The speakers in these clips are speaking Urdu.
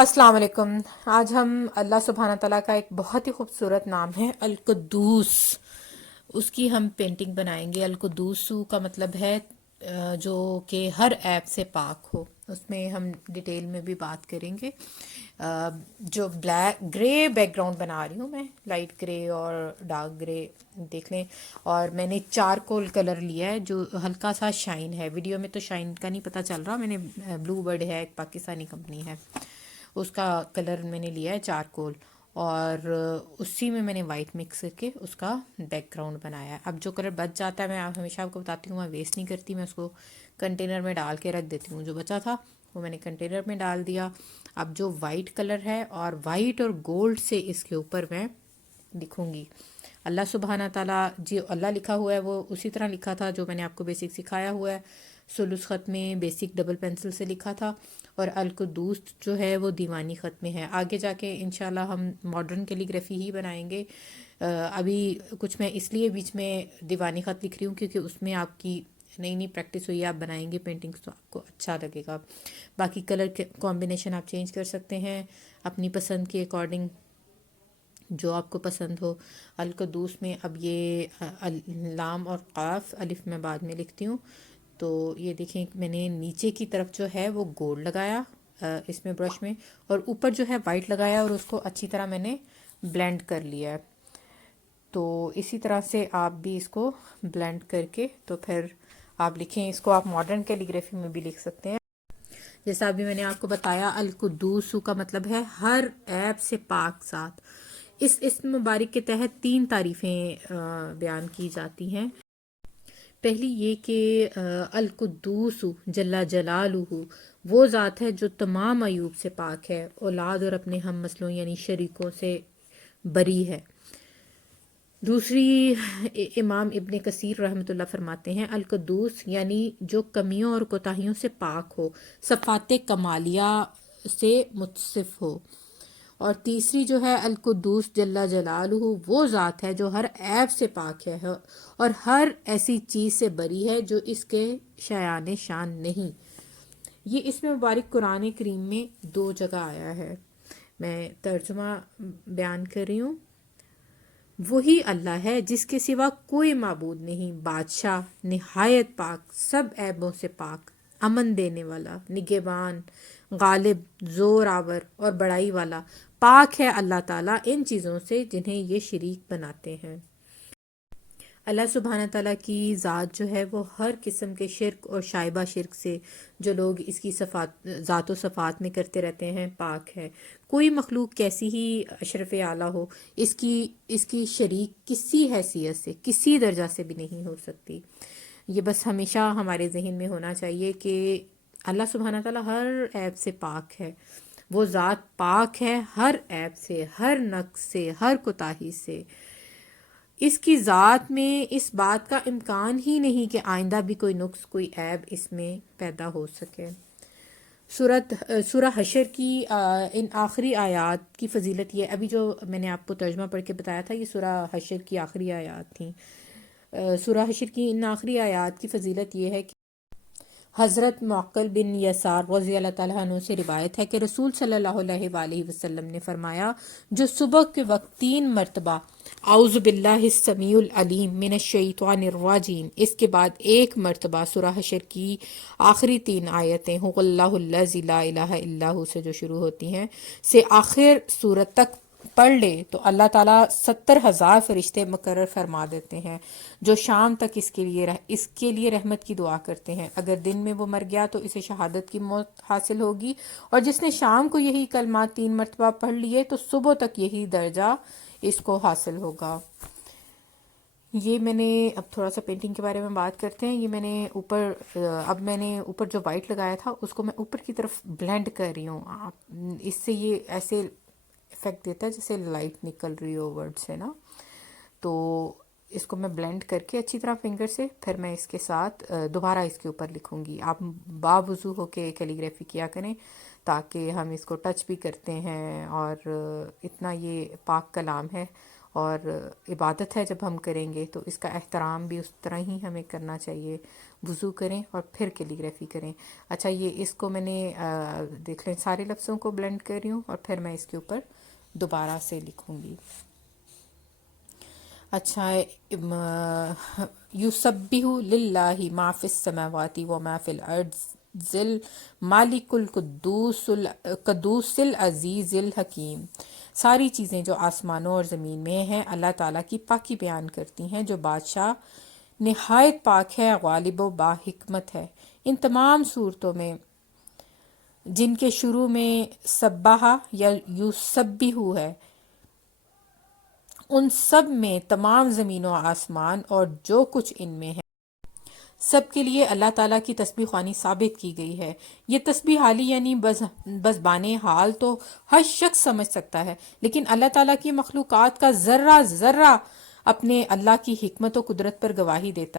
السلام علیکم۔ آج ہم اللہ سبحانہ تعالیٰ کا ایک بہت ہی خوبصورت نام ہے القدوس، اس کی ہم پینٹنگ بنائیں گے۔ القدوس کا مطلب ہے جو کہ ہر عیب سے پاک ہو۔ اس میں ہم ڈیٹیل میں بھی بات کریں گے۔ جو بلیک گرے بیک گراؤنڈ بنا رہی ہوں میں، لائٹ گرے اور ڈارک گرے دیکھ لیں، اور میں نے چارکول کلر لیا ہے جو ہلکا سا شائن ہے۔ ویڈیو میں تو شائن کا نہیں پتہ چل رہا، میں نے بلو برڈ ہے، ایک پاکستانی کمپنی ہے، اس کا کلر میں نے لیا ہے چارکول، اور اسی میں نے وائٹ مکس کر کے اس کا بیک گراؤنڈ بنایا ہے۔ اب جو کلر بچ جاتا ہے، میں ہمیشہ آپ کو بتاتی ہوں، میں ویسٹ نہیں کرتی، میں اس کو کنٹینر میں ڈال کے رکھ دیتی ہوں۔ جو بچا تھا وہ میں نے کنٹینر میں ڈال دیا۔ اب جو وائٹ کلر ہے، اور وائٹ اور گولڈ سے اس کے اوپر میں لکھوں گی اللہ سبحانہ تعالیٰ، جو اللہ لکھا ہوا ہے وہ اسی طرح لکھا تھا جو میں نے آپ کو بیسک سکھایا ہوا ہے۔ سلوس خط میں بیسک ڈبل پینسل سے لکھا تھا، اور القدوس جو ہے وہ دیوانی خط میں ہے۔ آگے جا کے انشاءاللہ ہم ماڈرن کیلیگرافی ہی بنائیں گے۔ ابھی کچھ میں اس لیے بیچ میں دیوانی خط لکھ رہی ہوں کیونکہ اس میں آپ کی نئی نئی پریکٹس ہوئی ہے، آپ بنائیں گے پینٹنگس تو آپ کو اچھا لگے گا۔ باقی کلر کے کمبینیشن آپ چینج کر سکتے ہیں اپنی پسند کے اکارڈنگ، جو آپ کو پسند ہو۔ القدوس میں اب یہ لام اور قاف الف میں بعد میں لکھتی ہوں۔ تو یہ دیکھیں میں نے نیچے کی طرف جو ہے وہ گولڈ لگایا اس میں برش میں، اور اوپر جو ہے وائٹ لگایا، اور اس کو اچھی طرح میں نے بلینڈ کر لیا ہے۔ تو اسی طرح سے آپ بھی اس کو بلینڈ کر کے تو پھر آپ لکھیں۔ اس کو آپ ماڈرن کیلیگرافی میں بھی لکھ سکتے ہیں۔ جیسا ابھی میں نے آپ کو بتایا، القدوس کا مطلب ہے ہر عیب سے پاک ذات۔ اس اسم مبارک کے تحت 3 تعریفیں بیان کی جاتی ہیں۔ پہلی یہ کہ القدوس جل جلالہ وہ ذات ہے جو تمام عیوب سے پاک ہے، اولاد اور اپنے ہم مسلوں یعنی شریکوں سے بری ہے۔ دوسری، امام ابن کثیر رحمۃ اللہ فرماتے ہیں القدوس یعنی جو کمیوں اور کوتاہیوں سے پاک ہو، صفات کمالیہ سے متصف ہو۔ اور تیسری جو ہے القدوس جل جلالہ وہ ذات ہے جو ہر عیب سے پاک ہے، اور ہر ایسی چیز سے بری ہے جو اس کے شایان شان نہیں۔ یہ اس میں مبارک قرآن کریم میں 2 جگہ آیا ہے۔ میں ترجمہ بیان کر رہی ہوں۔ وہی اللہ ہے جس کے سوا کوئی معبود نہیں، بادشاہ نہایت پاک، سب عیبوں سے پاک، امن دینے والا، نگہبان، غالب، زور آور اور بڑائی والا۔ پاک ہے اللہ تعالیٰ ان چیزوں سے جنہیں یہ شریک بناتے ہیں۔ اللہ سبحانہ تعالیٰ کی ذات جو ہے وہ ہر قسم کے شرک اور شائبہ شرک سے، جو لوگ اس کی ذات و صفات میں کرتے رہتے ہیں، پاک ہے۔ کوئی مخلوق کیسی ہی اشرف اعلیٰ ہو، اس کی شریک کسی حیثیت سے، کسی درجہ سے بھی نہیں ہو سکتی۔ یہ بس ہمیشہ ہمارے ذہن میں ہونا چاہیے کہ اللہ سبحانہ تعالیٰ ہر عیب سے پاک ہے۔ وہ ذات پاک ہے ہر عیب سے، ہر نقص سے، ہر کوتاہی سے۔ اس کی ذات میں اس بات کا امکان ہی نہیں کہ آئندہ بھی کوئی نقص، کوئی عیب اس میں پیدا ہو سکے۔ سورہ حشر کی ان آخری آیات کی فضیلت یہ، ابھی جو میں نے آپ کو ترجمہ پڑھ کے بتایا تھا، یہ سورہ حشر کی آخری آیات تھیں۔ سورہ حشر کی ان آخری آیات کی فضیلت یہ ہے کہ حضرت معقل بن یسار رضی اللہ تعالیٰ عنہ سے روایت ہے کہ رسول صلی اللہ علیہ وآلہ وسلم نے فرمایا، جو صبح کے وقت 3 مرتبہ اعوذ باللہ السمیع العلیم من الشیطان الرجیم، اس کے بعد 1 مرتبہ سورہ حشر کی آخری 3 آیتیں هو اللہ الذی لا الہ الا ہو سے جو شروع ہوتی ہیں سے آخر سورت تک پڑھ لے تو اللہ تعالیٰ 70,000 فرشتے مقرر فرما دیتے ہیں جو شام تک اس کے لیے رحمت کی دعا کرتے ہیں۔ اگر دن میں وہ مر گیا تو اسے شہادت کی موت حاصل ہوگی، اور جس نے شام کو یہی کلمات 3 مرتبہ پڑھ لیے تو صبح تک یہی درجہ اس کو حاصل ہوگا۔ یہ میں نے اب تھوڑا سا پینٹنگ کے بارے میں بات کرتے ہیں۔ یہ میں نے اوپر جو وائٹ لگایا تھا اس کو میں اوپر کی طرف بلینڈ کر رہی ہوں۔ اس سے یہ ایسے افیکٹ دیتا ہے جیسے لائٹ نکل رہی ہو ورڈ سے نا۔ تو اس کو میں بلینڈ کر کے اچھی طرح فنگر سے، پھر میں اس کے ساتھ دوبارہ اس کے اوپر لکھوں گی۔ آپ باوضو ہو کے کیلیگرافی کیا کریں تاکہ ہم اس کو ٹچ بھی کرتے ہیں، اور اتنا یہ پاک کلام ہے اور عبادت ہے جب ہم کریں گے تو اس کا احترام بھی اس طرح ہی ہمیں کرنا چاہیے. وضو کریں اور پھر کیلیگرافی کریں. اچھا یہ اس کو میں نے دیکھ لیں سارے لفظوں کو بلینڈ کر رہی ہوں اور پھر میں اس کے اوپر دوبارہ سے لکھوں گی. اچھا یسبح للہ ما فی السماوات و ما فی الارض ذل مالک القدوس العزیز الحکیم. ساری چیزیں جو آسمانوں اور زمین میں ہیں اللہ تعالیٰ کی پاکی بیان کرتی ہیں جو بادشاہ نہایت پاک ہے غالب و با حکمت ہے. ان تمام صورتوں میں جن کے شروع میں سبحہ یا یسبح ہے ان سب میں تمام زمین و آسمان اور جو کچھ ان میں ہے سب کے لیے اللہ تعالیٰ کی تسبیح خوانی ثابت کی گئی ہے. یہ تسبیح حالی یعنی بزبان حال تو ہر شخص سمجھ سکتا ہے لیکن اللہ تعالیٰ کی مخلوقات کا ذرہ ذرہ اپنے اللہ کی حکمت و قدرت پر گواہی دیتا ہے.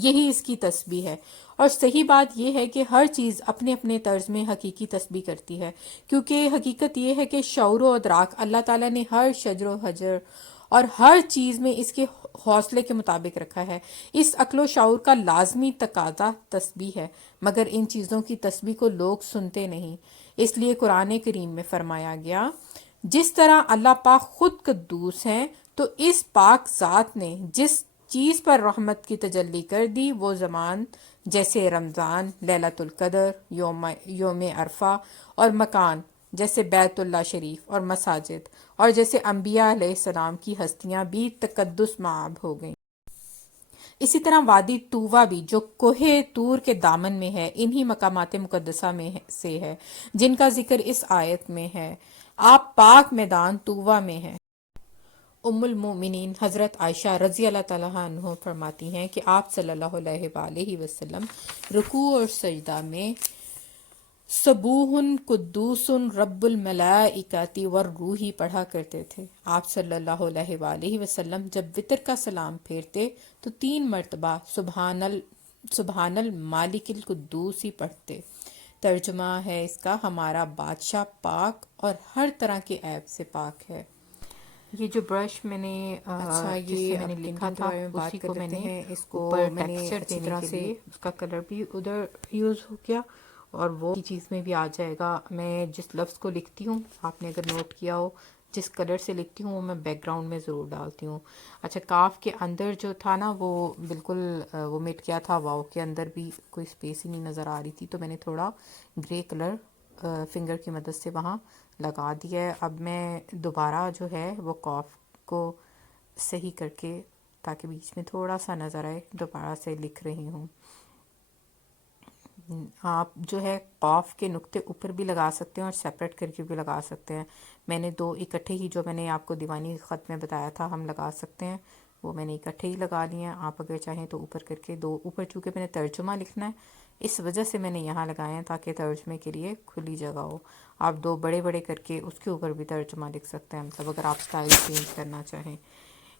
یہی اس کی تسبیح ہے. اور صحیح بات یہ ہے کہ ہر چیز اپنے اپنے طرز میں حقیقی تسبیح کرتی ہے کیونکہ حقیقت یہ ہے کہ شعور و ادراک اللہ تعالیٰ نے ہر شجر و حجر اور ہر چیز میں اس کے حوصلے کے مطابق رکھا ہے. اس عقل و شعور کا لازمی تقاضا تسبیح ہے مگر ان چیزوں کی تسبیح کو لوگ سنتے نہیں. اس لیے قرآن کریم میں فرمایا گیا جس طرح اللہ پاک خود قدوس ہیں تو اس پاک ذات نے جس چیز پر رحمت کی تجلی کر دی وہ زمان جیسے رمضان، لیلۃ القدر، یوم عرفہ اور مکان جیسے بیت اللہ شریف اور مساجد اور جیسے انبیاء علیہ السلام کی ہستیاں بھی تقدس مآب ہو گئیں. اسی طرح وادی طوبہ بھی جو کوہ طور کے دامن میں ہے انہی مقامات مقدسہ میں سے ہے جن کا ذکر اس آیت میں ہے. آپ پاک میدان طوبہ میں ہیں. ام المومنین حضرت عائشہ رضی اللہ تعالیٰ عنہ فرماتی ہیں کہ آپ صلی اللہ علیہ وآلہ وسلم رکوع اور سجدہ میں سبوح قدوس رب الملائکۃ والروح پڑھا کرتے تھے. آپ صلی اللہ علیہ وآلہ وسلم جب وتر کا سلام پھیرتے تو 3 مرتبہ سبحان المالک القدوس ہی پڑھتے. ترجمہ ہے اس کا ہمارا بادشاہ پاک اور ہر طرح کے عیب سے پاک ہے. یہ جو برش میں نے اچھا یہ میں نے لکھا تھا اسی کو میں نے اس کو میں نے اچھی طرح سے اس کا کلر بھی ادھر یوز ہو گیا اور وہ چیز میں بھی آ جائے گا. میں جس لفظ کو لکھتی ہوں آپ نے اگر نوٹ کیا ہو جس کلر سے لکھتی ہوں وہ میں بیک گراؤنڈ میں ضرور ڈالتی ہوں. اچھا کاف کے اندر جو تھا نا وہ بالکل وہ مٹ گیا تھا. واؤ کے اندر بھی کوئی اسپیس ہی نہیں نظر آ رہی تھی تو میں نے تھوڑا گرے کلر فنگر کی مدد سے وہاں لگا دیا ہے. اب میں دوبارہ جو ہے وہ کاف کو صحیح کر کے تاکہ بیچ میں تھوڑا سا نظر آئے دوبارہ سے لکھ رہی ہوں. آپ جو ہے قاف کے نقطے اوپر بھی لگا سکتے ہیں اور سیپریٹ کر کے بھی لگا سکتے ہیں. میں نے 2 اکٹھے ہی جو میں نے آپ کو دیوانی خط میں بتایا تھا ہم لگا سکتے ہیں وہ میں نے اکٹھے ہی لگا لیے ہیں. آپ اگر چاہیں تو اوپر کر کے 2 اوپر چونکہ میں نے ترجمہ لکھنا ہے اس وجہ سے میں نے یہاں لگائے ہیں تاکہ ترجمے کے لیے کھلی جگہ ہو. آپ 2 بڑے بڑے کر کے اس کے اوپر بھی ترجمہ لکھ سکتے ہیں مطلب اگر آپ سٹائل چینج کرنا چاہیں.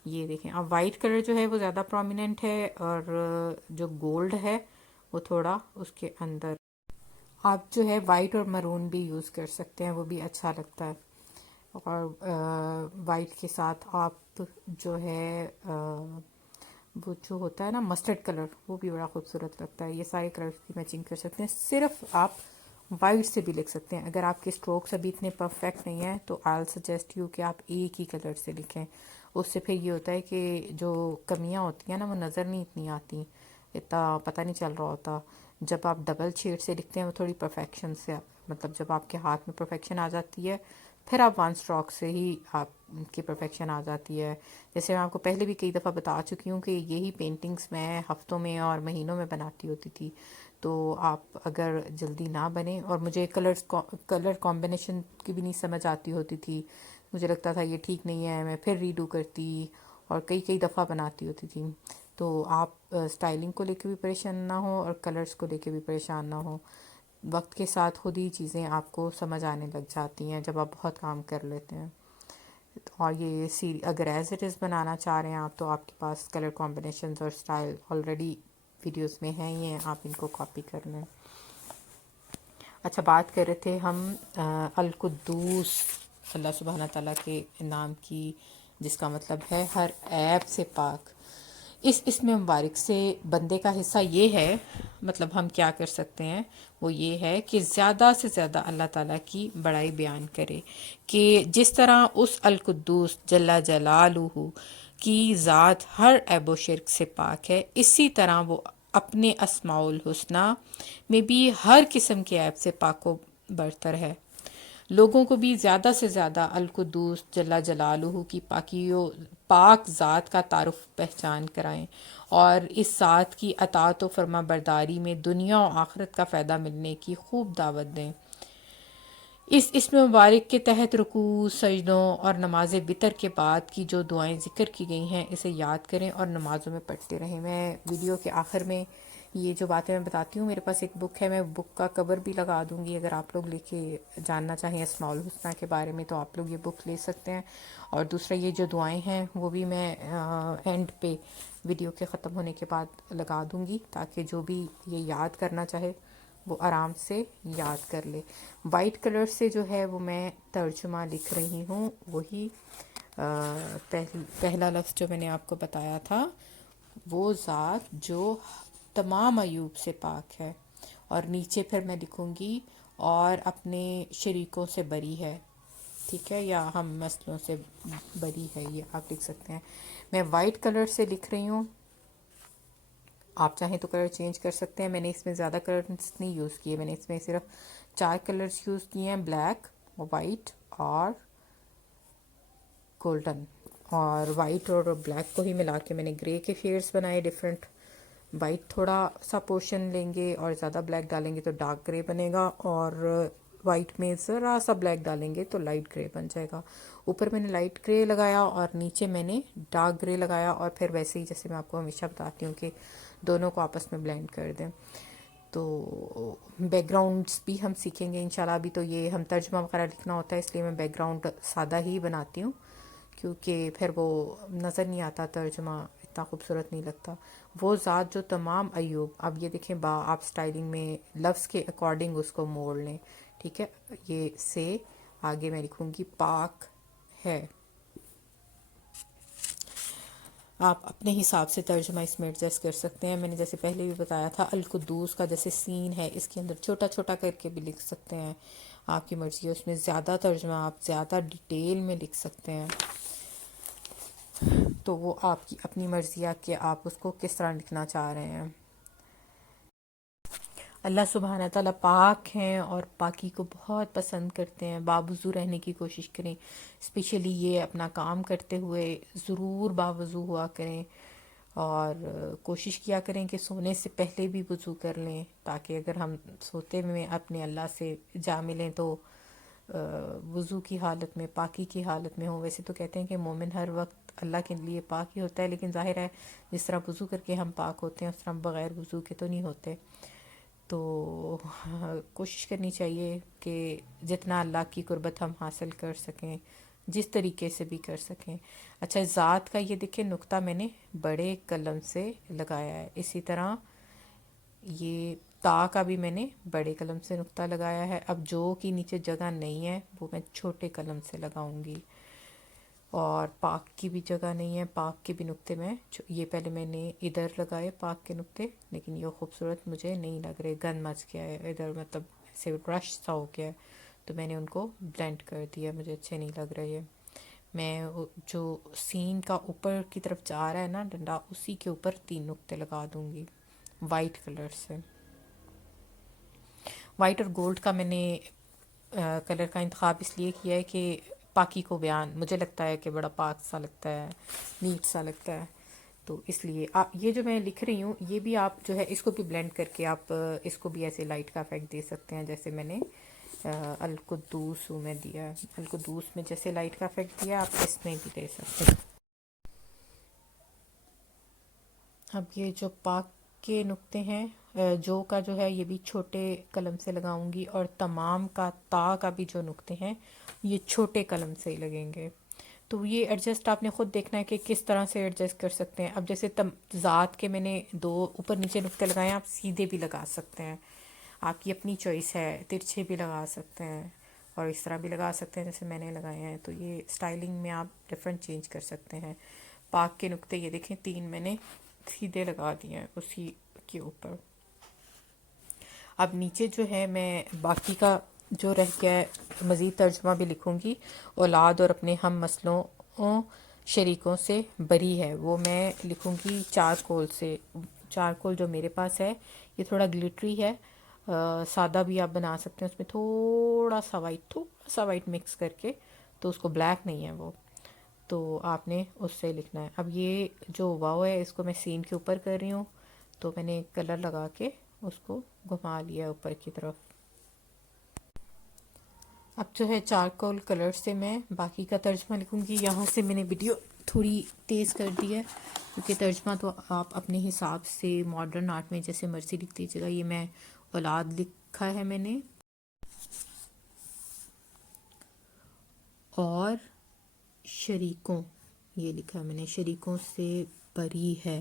یہ دیکھیں اب وائٹ کلر جو ہے وہ زیادہ پرومیننٹ ہے اور جو گولڈ ہے وہ تھوڑا اس کے اندر. آپ جو ہے وائٹ اور مرون بھی یوز کر سکتے ہیں وہ بھی اچھا لگتا ہے. اور وائٹ کے ساتھ آپ جو ہے وہ جو ہوتا ہے نا مسٹرڈ کلر وہ بھی بڑا خوبصورت لگتا ہے. یہ سارے کلرز کی میچنگ کر سکتے ہیں. صرف آپ وائٹ سے بھی لکھ سکتے ہیں. اگر آپ کے اسٹروکس ابھی اتنے پرفیکٹ نہیں ہیں تو آئی سجیسٹ یو کہ آپ ایک ہی کلر سے لکھیں. اس سے پھر یہ ہوتا ہے کہ جو کمیاں ہوتی ہیں نا وہ نظر نہیں اتنی آتی, اتنا پتہ نہیں چل رہا ہوتا. جب آپ ڈبل شیڈ سے لکھتے ہیں وہ تھوڑی پرفیکشن سے مطلب جب آپ کے ہاتھ میں پرفیکشن آ جاتی ہے پھر آپ 1 اسٹروک سے ہی آپ کی پرفیکشن آ جاتی ہے. جیسے میں آپ کو پہلے بھی کئی دفعہ بتا چکی ہوں کہ یہی پینٹنگز میں ہفتوں میں اور مہینوں میں بناتی ہوتی تھی. تو آپ اگر جلدی نہ بنیں اور مجھے کلر کمبینیشن کی بھی نہیں سمجھ آتی ہوتی تھی, مجھے لگتا تھا یہ ٹھیک نہیں ہے, میں پھر ریڈو کرتی اور کئی دفعہ بناتی ہوتی تھی. تو آپ سٹائلنگ کو لے کے بھی پریشان نہ ہو اور کلرز کو لے کے بھی پریشان نہ ہو. وقت کے ساتھ خود ہی چیزیں آپ کو سمجھ آنے لگ جاتی ہیں جب آپ بہت کام کر لیتے ہیں. اور یہ اگر ایز اٹ از بنانا چاہ رہے ہیں آپ تو آپ کے پاس کلر کمبینیشنز اور سٹائل آلریڈی ویڈیوز میں ہیں ہی ہیں, آپ ان کو کاپی کر لیں. اچھا بات کر رہے تھے ہم القدوس اللہ سبحانہ تعالیٰ کے نام کی جس کا مطلب ہے ہر عیب سے پاک۔ اس اسم مبارک سے بندے کا حصہ یہ ہے، مطلب ہم کیا کر سکتے ہیں، وہ یہ ہے کہ زیادہ سے زیادہ اللہ تعالیٰ کی بڑائی بیان کرے، کہ جس طرح اس القدوس جل جلالہ کی ذات ہر عیب و شرک سے پاک ہے، اسی طرح وہ اپنے اسماء الحسنہ میں بھی ہر قسم کے عیب سے پاک و برتر ہے۔ لوگوں کو بھی زیادہ سے زیادہ القدوس جل جلالہ کی پاکی و پاک ذات کا تعارف پہچان کرائیں، اور اس ذات کی اطاعت و فرما برداری میں دنیا و آخرت کا فائدہ ملنے کی خوب دعوت دیں۔ اس اسم مبارک کے تحت رکوع، سجدوں اور نماز وتر کے بعد کی جو دعائیں ذکر کی گئی ہیں اسے یاد کریں اور نمازوں میں پڑھتے رہیں۔ میں ویڈیو کے آخر میں یہ جو باتیں میں بتاتی ہوں، میرے پاس ایک بک ہے، میں بک کا کور بھی لگا دوں گی، اگر آپ لوگ لے کے جاننا چاہیں اسماء الحسنہ کے بارے میں تو آپ لوگ یہ بک لے سکتے ہیں۔ اور دوسرا یہ جو دعائیں ہیں وہ بھی میں اینڈ پہ ویڈیو کے ختم ہونے کے بعد لگا دوں گی، تاکہ جو بھی یہ یاد کرنا چاہے وہ آرام سے یاد کر لے۔ وائٹ کلر سے جو ہے وہ میں ترجمہ لکھ رہی ہوں، وہی پہلا لفظ جو میں نے آپ کو بتایا تھا، وہ ذات جو تمام عیوب سے پاک ہے، اور نیچے پھر میں لکھوں گی اور اپنے شریکوں سے بری ہے، ٹھیک ہے، یا ہم مسئلوں سے بری ہے، یہ آپ لکھ سکتے ہیں۔ میں وائٹ کلر سے لکھ رہی ہوں، آپ چاہیں تو کلر چینج کر سکتے ہیں، میں نے اس میں زیادہ کلرز نہیں یوز کیے، میں نے اس میں صرف 4 کلرز یوز کیے ہیں، بلیک، وائٹ اور گولڈن، اور وائٹ اور بلیک کو ہی ملا کے میں نے گرے کے شیڈز بنائے ڈفرینٹ۔ وائٹ تھوڑا سا پورشن لیں گے اور زیادہ بلیک ڈالیں گے تو ڈارک گرے بنے گا، اور وائٹ میں ذرا سا بلیک ڈالیں گے تو لائٹ گرے بن جائے گا۔ اوپر میں نے لائٹ گرے لگایا اور نیچے میں نے ڈارک گرے لگایا، اور پھر ویسے ہی جیسے میں آپ کو ہمیشہ بتاتی ہوں کہ دونوں کو آپس میں بلینڈ کر دیں۔ تو بیک گراؤنڈس بھی ہم سیکھیں گے انشاءاللہ۔ ابھی تو یہ ہم ترجمہ وغیرہ لکھنا ہوتا ہے، اس لیے میں بیک گراؤنڈ سادہ ہی بناتی ہوں، کیونکہ پھر وہ نظر نہیں آتا، ترجمہ اتنا خوبصورت نہیں لگتا۔ وہ ذات جو تمام ایوب، اب یہ دیکھیں با آپ سٹائلنگ میں لفظ کے اکارڈنگ اس کو موڑ لیں، ٹھیک ہے، یہ سے آگے میں لکھوں گی پاک ہے۔ آپ اپنے حساب سے ترجمہ اس میں ایڈجسٹ کر سکتے ہیں۔ میں نے جیسے پہلے بھی بتایا تھا، القدوس کا جیسے سین ہے، اس کے اندر چھوٹا چھوٹا کر کے بھی لکھ سکتے ہیں، آپ کی مرضی ہے، اس میں زیادہ ترجمہ آپ زیادہ ڈیٹیل میں لکھ سکتے ہیں، تو وہ آپ کی اپنی مرضی ہے کہ آپ اس کو کس طرح لکھنا چاہ رہے ہیں۔ اللہ سبحانہ تعالیٰ پاک ہیں اور پاکی کو بہت پسند کرتے ہیں۔ باوضو رہنے کی کوشش کریں، اسپیشلی یہ اپنا کام کرتے ہوئے ضرور باوضو ہوا کریں، اور کوشش کیا کریں کہ سونے سے پہلے بھی وضو کر لیں، تاکہ اگر ہم سوتے میں اپنے اللہ سے جا ملیں تو وضو کی حالت میں، پاکی کی حالت میں ہوں۔ ویسے تو کہتے ہیں کہ مومن ہر وقت اللہ کے لیے پاک ہی ہوتا ہے، لیکن ظاہر ہے جس طرح وضو کر کے ہم پاک ہوتے ہیں اس طرح بغیر وضو کے تو نہیں ہوتے۔ تو کوشش کرنی چاہیے کہ جتنا اللہ کی قربت ہم حاصل کر سکیں، جس طریقے سے بھی کر سکیں۔ اچھا، ذات کا یہ دیکھیں نقطہ میں نے بڑے قلم سے لگایا ہے، اسی طرح یہ تا کا بھی میں نے بڑے قلم سے نقطہ لگایا ہے۔ اب جو کی نیچے جگہ نہیں ہے وہ میں چھوٹے قلم سے لگاؤں گی، اور پاک کی بھی جگہ نہیں ہے، پاک کے بھی نقطے میں یہ پہلے میں نے ادھر لگائے پاک کے نقطے، لیکن یہ خوبصورت مجھے نہیں لگ رہے، گند مچ گیا ہے ادھر، مطلب ایسے رش سا ہو گیا ہے، تو میں نے ان کو بلینڈ کر دیا، مجھے اچھے نہیں لگ رہے۔ میں جو سین کا اوپر کی طرف جا رہا ہے نا ڈنڈا، اسی کے اوپر 3 نقطے لگا دوں گی وائٹ کلر سے۔ وائٹ اور گولڈ کا میں نے کلر کا انتخاب اس لیے کیا ہے کہ پاکی کو بیان مجھے لگتا ہے کہ بڑا پاک سا لگتا ہے، نیٹ سا لگتا ہے، تو اس لیے یہ جو میں لکھ رہی ہوں یہ بھی آپ جو ہے اس کو بھی بلینڈ کر کے آپ اس کو بھی ایسے لائٹ کا افیکٹ دے سکتے ہیں، جیسے میں نے القدوس میں دیا ہے، القدوس میں جیسے لائٹ کا افیکٹ دیا آپ اس میں بھی دے سکتے ہیں۔ اب یہ جو پاک کے نقطے ہیں، جو کا جو ہے یہ بھی چھوٹے قلم سے لگاؤں گی، اور تمام کا تا کا بھی جو نقطے ہیں یہ چھوٹے قلم سے ہی لگیں گے۔ تو یہ ایڈجسٹ آپ نے خود دیکھنا ہے کہ کس طرح سے ایڈجسٹ کر سکتے ہیں۔ اب جیسے ذات کے میں نے 2 اوپر نیچے نقطے لگائے ہیں، آپ سیدھے بھی لگا سکتے ہیں، آپ کی اپنی چوائس ہے، ترچھے بھی لگا سکتے ہیں، اور اس طرح بھی لگا سکتے ہیں جیسے میں نے لگائے ہیں. تو یہ اسٹائلنگ میں آپ ڈفرینٹ چینج کر سکتے ہیں. پاک کے نقطے یہ دیکھیں 3 میں نے سیدھے لگا دیے ہیں اسی کے اوپر. اب نیچے جو ہے میں باقی کا جو رہ گیا ہے مزید ترجمہ بھی لکھوں گی. اولاد اور اپنے ہم مسلوں شریکوں سے بری ہے، وہ میں لکھوں گی چارکول سے. چارکول جو میرے پاس ہے یہ تھوڑا گلیٹری ہے، سادہ بھی آپ بنا سکتے ہیں. اس میں تھوڑا سا وائٹ مکس کر کے، تو اس کو بلیک نہیں ہے وہ، تو آپ نے اس سے لکھنا ہے. اب یہ جو واو ہے اس کو میں سین کے اوپر کر رہی ہوں، تو میں نے کلر لگا کے اس کو گھما لیا اوپر کی طرف. اب جو ہے چارکول کلر سے میں باقی کا ترجمہ لکھوں گی. یہاں سے میں نے ویڈیو تھوڑی تیز کر دی ہے کیونکہ ترجمہ تو آپ اپنے حساب سے ماڈرن آرٹ میں جیسے مرضی لکھ دیجیے گا. یہ میں اولاد لکھا ہے میں نے، اور شریکوں یہ لکھا ہے میں نے، شریکوں سے بری ہے.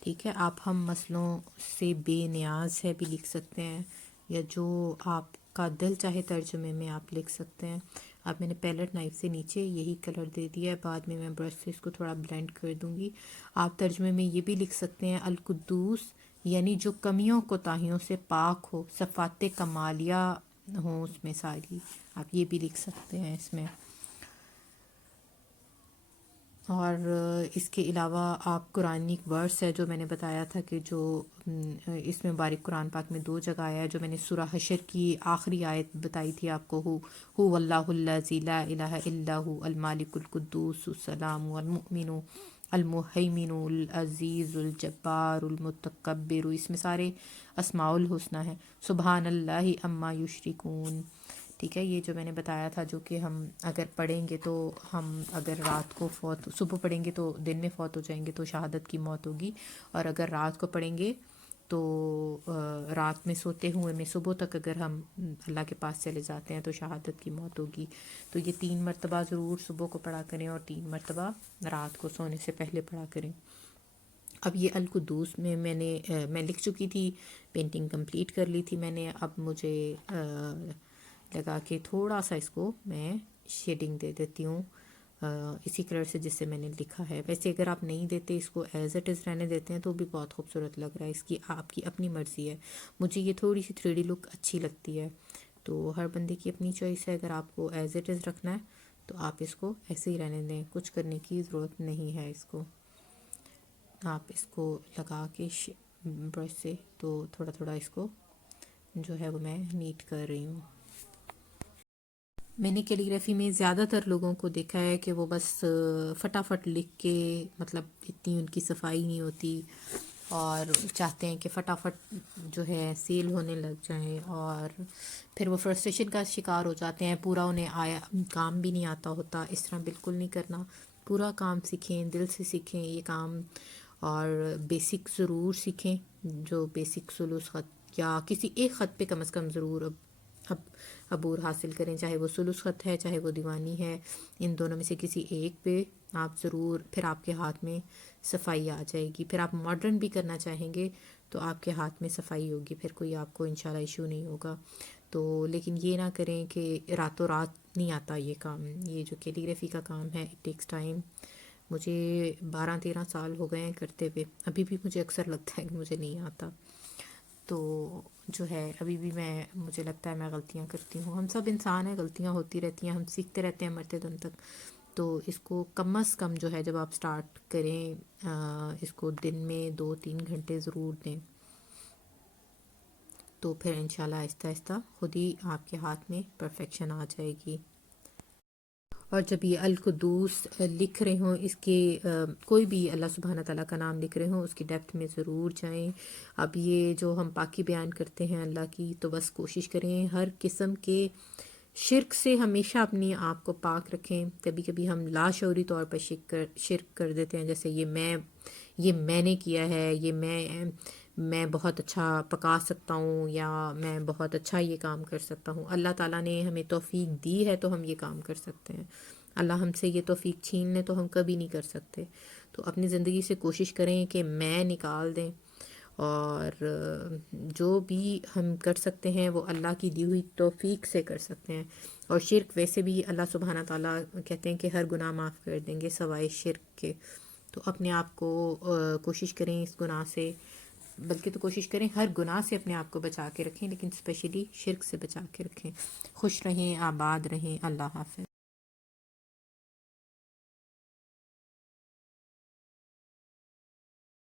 ٹھیک ہے، آپ ہم مسلوں سے بے نیاز ہے بھی لکھ سکتے ہیں، یا جو آپ کا دل چاہے ترجمے میں آپ لکھ سکتے ہیں. اب میں نے پیلٹ نائف سے نیچے یہی کلر دے دیا ہے، بعد میں برش سے اس کو تھوڑا بلینڈ کر دوں گی. آپ ترجمے میں یہ بھی لکھ سکتے ہیں القدوس، یعنی جو کمیوں کوتاہیوں سے پاک ہو، صفات کمالیہ ہوں اس میں ساری. آپ یہ بھی لکھ سکتے ہیں اس میں. اور اس کے علاوہ آپ قرآنک ورس ہے جو میں نے بتایا تھا کہ جو اس میں مبارک قرآن پاک میں 2 جگہ آیا ہے، جو میں نے سورہ حشر کی آخری آیت بتائی تھی آپ کو، هو اللہ الذی لا الہ الا هو المالک القدوس السلام المؤمن المہیمن العزیز الجبار المتکبر. اس میں سارے اسماء الحسنہ ہیں. سبحان اللہ عما یشرکون. ٹھیک ہے، یہ جو میں نے بتایا تھا جو کہ ہم اگر پڑھیں گے تو ہم اگر رات کو صبح پڑھیں گے تو دن میں فوت ہو جائیں گے تو شہادت کی موت ہوگی، اور اگر رات کو پڑھیں گے تو رات میں سوتے ہوئے میں صبح تک اگر ہم اللہ کے پاس چلے جاتے ہیں تو شہادت کی موت ہوگی. تو یہ 3 مرتبہ ضرور صبح کو پڑھا کریں اور 3 مرتبہ رات کو سونے سے پہلے پڑھا کریں. اب یہ القدوس میں میں لکھ چکی تھی، پینٹنگ کمپلیٹ کر لی تھی میں نے. اب مجھے لگا کہ تھوڑا سا اس کو میں شیڈنگ دے دیتی ہوں اسی کلر سے جس سے میں نے لکھا ہے. ویسے اگر آپ نہیں دیتے، اس کو ایز اٹ از رہنے دیتے ہیں تو بھی بہت خوبصورت لگ رہا ہے. اس کی آپ کی اپنی مرضی ہے. مجھے یہ تھوڑی سی 3D لک اچھی لگتی ہے، تو ہر بندے کی اپنی چوائس ہے. اگر آپ کو ایز اٹ از رکھنا ہے تو آپ اس کو ایسے ہی رہنے دیں، کچھ کرنے کی ضرورت نہیں ہے. اس کو آپ اس کو لگا کے برش سے تو تھوڑا تھوڑا اس کو جو ہے وہ میں نیٹ کر رہی ہوں. میں نے کیلیگرافی میں زیادہ تر لوگوں کو دیکھا ہے کہ وہ بس فٹافٹ لکھ کے، مطلب اتنی ان کی صفائی نہیں ہوتی اور چاہتے ہیں کہ فٹافٹ جو ہے سیل ہونے لگ جائیں، اور پھر وہ فرسٹریشن کا شکار ہو جاتے ہیں. پورا انہیں کام بھی نہیں آتا ہوتا. اس طرح بالکل نہیں کرنا. پورا کام سیکھیں، دل سے سیکھیں یہ کام، اور بیسک ضرور سیکھیں. جو بیسک سلوس خط یا کسی ایک خط پہ کم از کم ضرور عبور حاصل کریں، چاہے وہ سلوس خط ہے چاہے وہ دیوانی ہے. ان دونوں میں سے کسی ایک پہ آپ ضرور، پھر آپ کے ہاتھ میں صفائی آ جائے گی. پھر آپ ماڈرن بھی کرنا چاہیں گے تو آپ کے ہاتھ میں صفائی ہوگی، پھر کوئی آپ کو انشاءاللہ ایشو نہیں ہوگا. تو لیکن یہ نہ کریں کہ راتوں رات نہیں آتا یہ کام. یہ جو کیلیگرافی کا کام ہے اٹ ٹیکس ٹائم. مجھے 12-13 سال ہو گئے ہیں کرتے ہوئے، ابھی بھی مجھے اکثر لگتا ہے کہ مجھے نہیں آتا. تو جو ہے ابھی بھی مجھے لگتا ہے میں غلطیاں کرتی ہوں. ہم سب انسان ہیں، غلطیاں ہوتی رہتی ہیں، ہم سیکھتے رہتے ہیں مرتے دم تک. تو اس کو کم از کم جو ہے جب آپ سٹارٹ کریں اس کو دن میں 2-3 گھنٹے ضرور دیں، تو پھر انشاءاللہ آہستہ آہستہ خود ہی آپ کے ہاتھ میں پرفیکشن آ جائے گی. اور جب یہ القدوس لکھ رہے ہوں، اس کے کوئی بھی اللہ سبحانہ تعالیٰ کا نام لکھ رہے ہوں اس کی ڈیپتھ میں ضرور جائیں. اب یہ جو ہم پاکی بیان کرتے ہیں اللہ کی، تو بس کوشش کریں ہر قسم کے شرک سے ہمیشہ اپنی آپ کو پاک رکھیں. کبھی کبھی ہم لاشعوری طور پر شرک کر دیتے ہیں، جیسے یہ میں نے کیا ہے، یہ میں بہت اچھا پکا سکتا ہوں، یا میں بہت اچھا یہ کام کر سکتا ہوں. اللہ تعالیٰ نے ہمیں توفیق دی ہے تو ہم یہ کام کر سکتے ہیں. اللہ ہم سے یہ توفیق چھین لے تو ہم کبھی نہیں کر سکتے. تو اپنی زندگی سے کوشش کریں کہ میں نکال دیں، اور جو بھی ہم کر سکتے ہیں وہ اللہ کی دی ہوئی توفیق سے کر سکتے ہیں. اور شرک ویسے بھی اللہ سبحانہ تعالیٰ کہتے ہیں کہ ہر گناہ معاف کر دیں گے سوائے شرک کے. تو اپنے آپ کو کوشش کریں اس گناہ سے، بلکہ تو کوشش کریں ہر گناہ سے اپنے آپ کو بچا کے رکھیں، لیکن اسپیشلی شرک سے بچا کے رکھیں. خوش رہیں، آباد رہیں. اللہ حافظ.